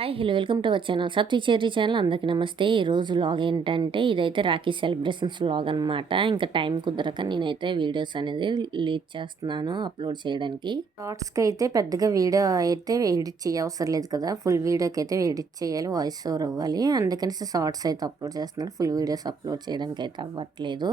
Hi hello welcome to our channel Satti cherry channel. అందరికీ నమస్తే. ఈరోజు వ్లాగ్ ఏంటంటే ఇదైతే రాఖీ సెలబ్రేషన్స్ వ్లాగ్ అనమాట. ఇంకా టైం కుదరక నేనైతే వీడియోస్ అనేది లీడ్ చేస్తున్నాను అప్లోడ్ చేయడానికి. షార్ట్స్కి అయితే పెద్దగా వీడియో అయితే ఎడిట్ చేయవసరం లేదు కదా, ఫుల్ వీడియోకి అయితే ఎడిట్ చేయాలి, వాయిస్ ఓవర్ అవ్వాలి. అందుకని షార్ట్స్ అయితే అప్లోడ్ చేస్తున్నాను, ఫుల్ వీడియోస్ అప్లోడ్ చేయడానికి అయితే అవ్వట్లేదు.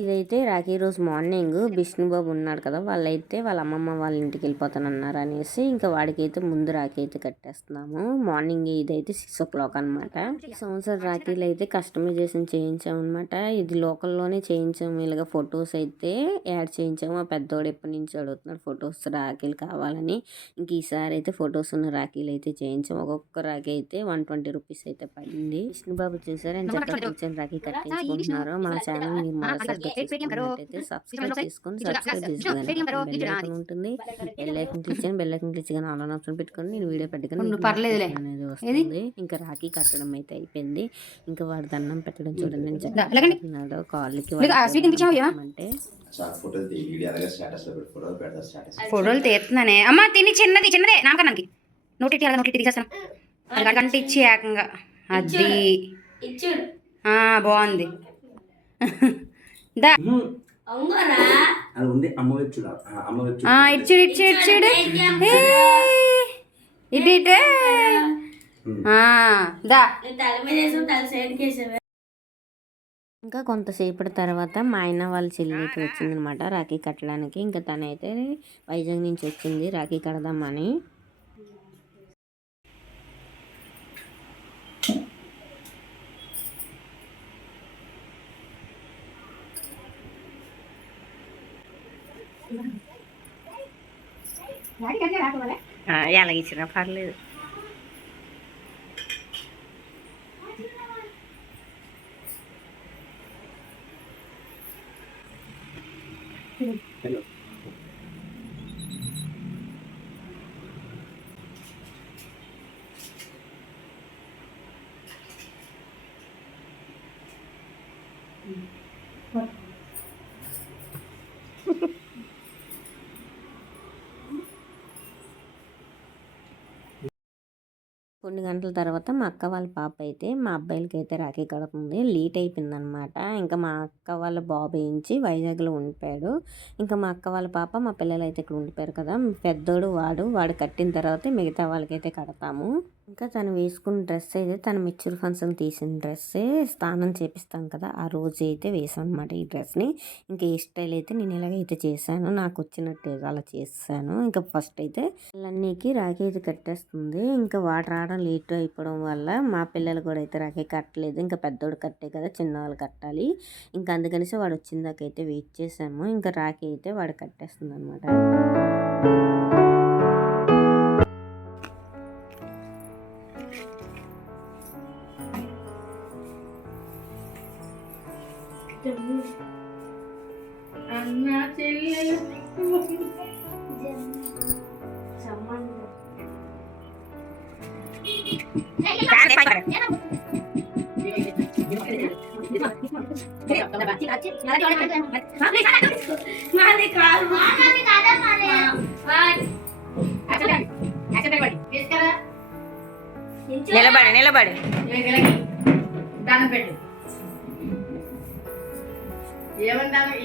ఇదైతే రాఖీ రోజు మార్నింగ్ విష్ణుబాబు ఉన్నాడు కదా, వాళ్ళైతే వాళ్ళ అమ్మమ్మ వాళ్ళ ఇంటికి వెళ్ళిపోతానన్నారు అనేసి ఇంకా వాడికి అయితే ముందు రాఖీ అయితే కట్టేస్తున్నాము. మార్నింగ్ ఇదైతే 6 o'clock అనమాట. ఈ సంవత్సరం రాఖీలు అయితే కస్టమైజేషన్ చేయించాము అనమాట. ఇది లోకల్లోనే చేయించాము. ఇలాగ ఫొటోస్ అయితే యాడ్ చేయించాము. ఆ పెద్దోడు ఎప్పటి నుంచి అడుగుతున్నాడు ఫొటోస్ రాఖీలు కావాలని. ఇంక ఈసారి అయితే ఫొటోస్ ఉన్న రాఖీలు అయితే చేయించాము. ఒక్కొక్క రాఖీ అయితే 120 rupees అయితే పడింది. విష్ణుబాబు చూసారు ఎంత చక్కగా కూర్చొని రాఖీ కట్టించుకుంటున్నారు. మన ఛానల్ మీరు సబ్స్క్రైబ్ చేసుకొని ఉంటుంది. బెల్ ఐకాన్ క్లిక్ చేయండి. బెల్ ఐకాన్ క్లిక్ చేయగానే ఆల్ ఆప్షన్ పెట్టుకొని నేను వీడియో పెట్టుకొని అనేది వస్తుంది. ఇంకా రాఖీ కట్టడం అయితే అయిపోయింది. ఇంకా వాడు దండం పెట్టడం చూడండి కాళ్ళకి అంటే ఫోటోలు తీస్తున్నానే అమ్మ. తిని చిన్నదే నామకన్నానికి నోటి తీసేస్తాను. అది కంటే ఇచ్చి ఏకంగా అది బాగుంది. ఇచ్చుడు ఇటు ఇంకా కొంతసేపటి తర్వాత మా ఆయన వాళ్ళ చెల్లి అయితే వచ్చిందనమాట రాఖీ కట్టడానికి. ఇంకా తనైతే వైజాగ్ నుంచి వచ్చింది రాఖీ కడదామని. ఎలాగిచ్చినా పర్లేదు. కొన్ని గంటల తర్వాత మా అక్క వాళ్ళ పాప అయితే మా అబ్బాయిలకి అయితే రాఖీ కడుతుంది. లేట్ అయిపోయిందనమాట. ఇంకా మా అక్క వాళ్ళ బాబు వేయించి వైజాగ్లో ఉండిపోయాడు. ఇంకా మా అక్క వాళ్ళ పాప మా పిల్లలు అయితే ఇక్కడ ఉండిపోయారు కదా, పెద్దోడు వాడు కట్టిన తర్వాత మిగతా వాళ్ళకైతే కడతాము. ఇంకా తను వేసుకున్న డ్రెస్ అయితే తన మెచ్యూర్ ఫంక్షన్ తీసిన డ్రెస్సే స్నానం చేపిస్తాం కదా, ఆ రోజు అయితే వేసాను అనమాట ఈ డ్రెస్ని. ఇంకా ఈ స్టైల్ అయితే నేను ఇలాగైతే చేశాను, నాకు వచ్చినట్టు అలా చేశాను. ఇంకా ఫస్ట్ అయితే పిల్లలన్నీకి రాఖీ అయితే కట్టేస్తుంది. ఇంకా వాడు రావడం లేట్ అయిపోవడం వల్ల మా పిల్లలు కూడా అయితే రాఖీ కట్టలేదు. ఇంకా పెద్దోడు కట్టే కదా, చిన్నవాళ్ళు కట్టాలి. ఇంకా అందుకనేసి వాడు వచ్చిందాకైతే వెయిట్ చేసాము. ఇంకా రాఖీ అయితే వాడు కట్టేస్తుంది అనమాట. అన్న చెల్లెలు నిలబడి దాన్ని పెట్టు.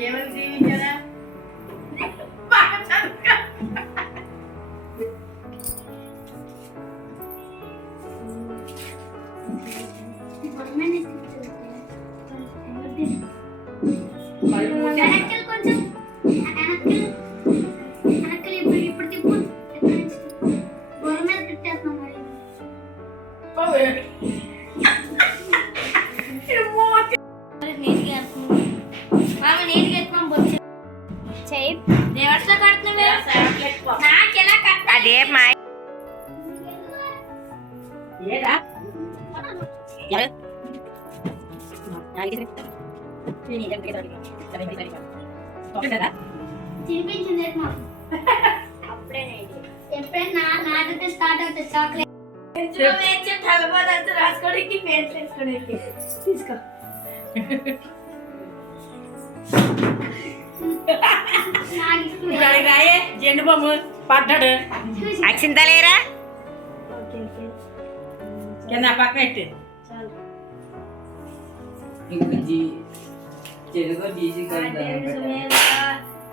ఏమని జీవించారా అదే మా ఏదా ఎప్పుడైనా నాకైతే స్టార్ట్ అవుతుంది చాక్లెట్ రాసుకోవడానికి పేస్ట్ వేసుకోవడానికి తీసుకో. జెండు బొమ్మ పడ్డాడు. అక్షింతలేరా కింద పక్కన ఎట్టు చాలు. ఇంక చెరుకు జీజీ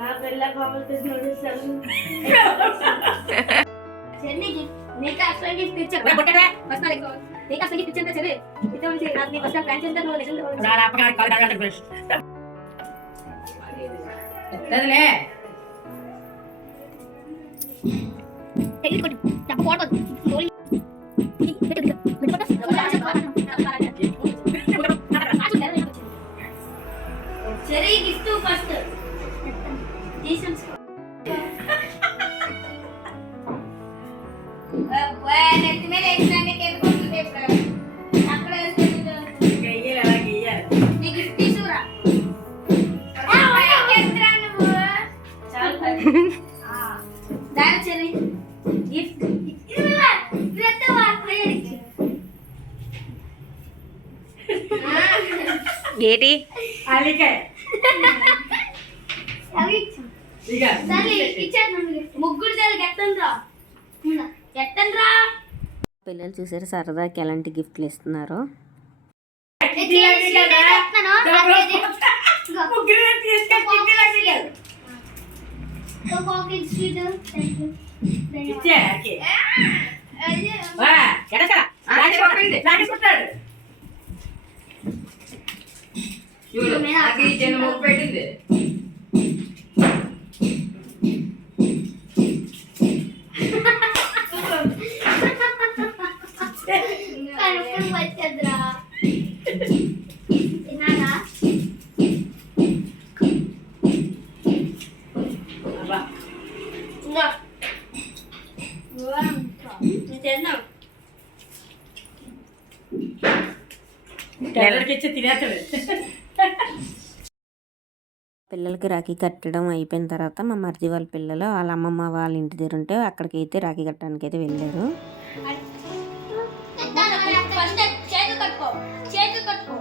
ఆ పిల్ల పాపలతో చూపిస్తాను. చెల్లికి నీకు అసలు గిఫ్ట్ ఇచ్చాను. నీకు అసలు గిఫ్ట్ ఇచ్చాను చెల్లి. ఇటువంటి నాకు నీకు అసలు ఫ్రెండ్స్ ఎంత నువ్వు నిజం ఎత్తదిలే చెరీ గిఫ్ట్ ఫస్ట్ తీసుకో. నెత్తి మీద వేసినాక ఎదుర్కొంటుంటే అక్కడ గెయ్యాలి అలా గెయ్యాలి నీ గిఫ్ట్ తీసుకురా. దాని చెరీ గిఫ్ట్ ఏటి అలికాయ ఇక ముగ్గురు ఎట్టండ్రా ఎట్టండ్రా పిల్లలు చూసారు సరదాకి ఎలాంటి గిఫ్ట్లు ఇస్తున్నారో. పెట్టింది వచ్చేద్రా తినాలా తిన్నాం ఇచ్చి తినేస్తాడు పిల్లలకి రాఖీ కట్టడం అయిపోయిన తర్వాత మా మరిది వాళ్ళ పిల్లలు వాళ్ళ అమ్మమ్మ వాళ్ళ ఇంటి దగ్గర ఉంటే అక్కడికి అయితే రాఖీ కట్టడానికి అయితే వెళ్ళారు. చేతులు కట్టుకో చేతులు కట్టుకో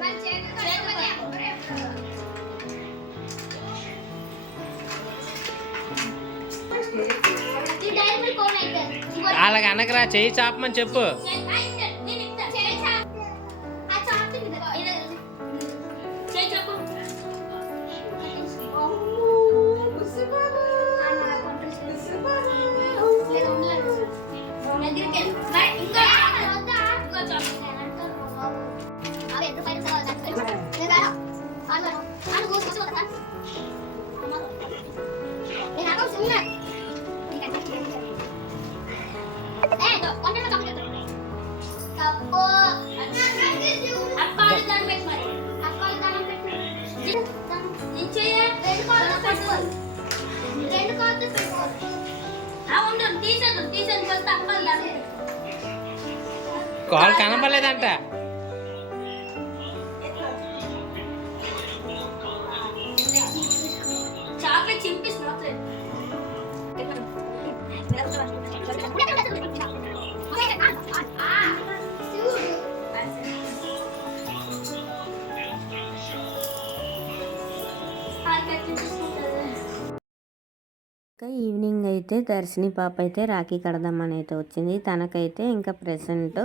అలాగ అనకరా చెయ్యి చాపమని చెప్పు. కాల్ కనపడలేదంట. చాక్లెట్ చింపిస్తున్నా ఇంకా ఈవినింగ్ అయితే దర్శిని పాప అయితే రాఖీ కడదామని అయితే వచ్చింది. తనకైతే ఇంకా ప్రెసెంట్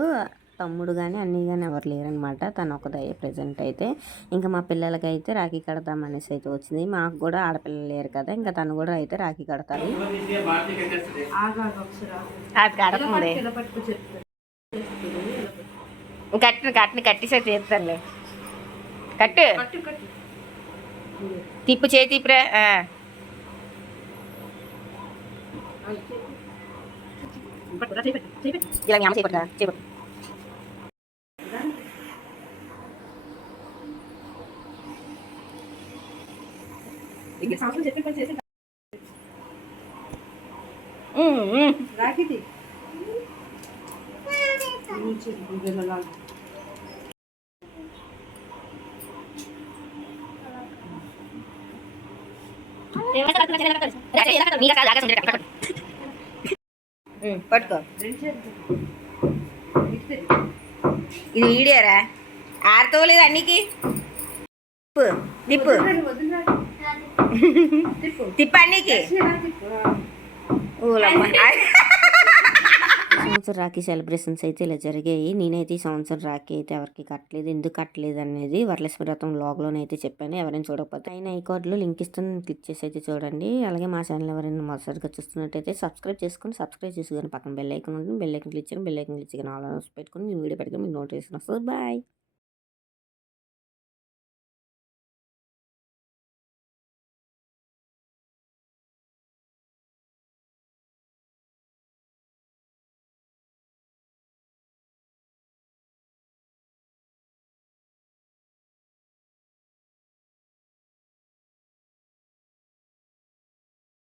తమ్ముడు కానీ అన్నీ కానీ ఎవరు లేరనమాట. తను ఒకదయ్యే ప్రెసెంట్ అయితే ఇంకా మా పిల్లలకైతే రాఖీ కడదామనేసి అయితే వచ్చింది. మాకు కూడా ఆడపిల్లలు లేరు కదా, ఇంకా తను కూడా అయితే రాఖీ కడతారు. అది కడుతుంది కట్టేసరి చేస్తానులే. కట్టు తిప్పు చేయి తిప్పురా. ఇలా మీ అమ్మ చేయబట్టరా చేయబట్టు. రాఖీది పట్టుకో. ఇది వీడియోరా ఆడుతోలేదు అన్నికి. తిప్పు తిప్పు అన్నికి. ఊలమ్మ సంవత్సరం రాఖీ సెలబ్రేషన్స్ అయితే ఇలా జరిగాయి. నేనైతే ఈ సంవత్సరం రాఖీ అయితే ఎవరికి కట్టలేదు. ఎందుకు కట్టలేదు అనేది వరలక్ష్మి వ్రతం వ్లాగ్‌లోనైతే చెప్పాను. ఎవరైనా చూడకపోతే పైన ఐ కార్డ్‌లో లింక్ ఇస్తాను. క్లిక్ చేసి అయితే చూడండి. అలాగే మా ఛానల్ ఎవరైనా మొదటిసారిగా చూస్తున్నట్టయితే సబ్స్క్రైబ్ చేసుకొని సబ్స్క్రైబ్ చేసుకొని పక్కన బెల్ ఐకాన్ ఉంటుంది. బెల్ ఐకాన్ క్లిక్ చేయండి. బెల్ ఐకాన్ క్లిక్ చేయగానే ఆల్ ఆన్ పెట్టుకొని నేను వీడియో పెట్టుకొని మీకు నోటిఫికేషన్ వస్తుంది. బాయ్.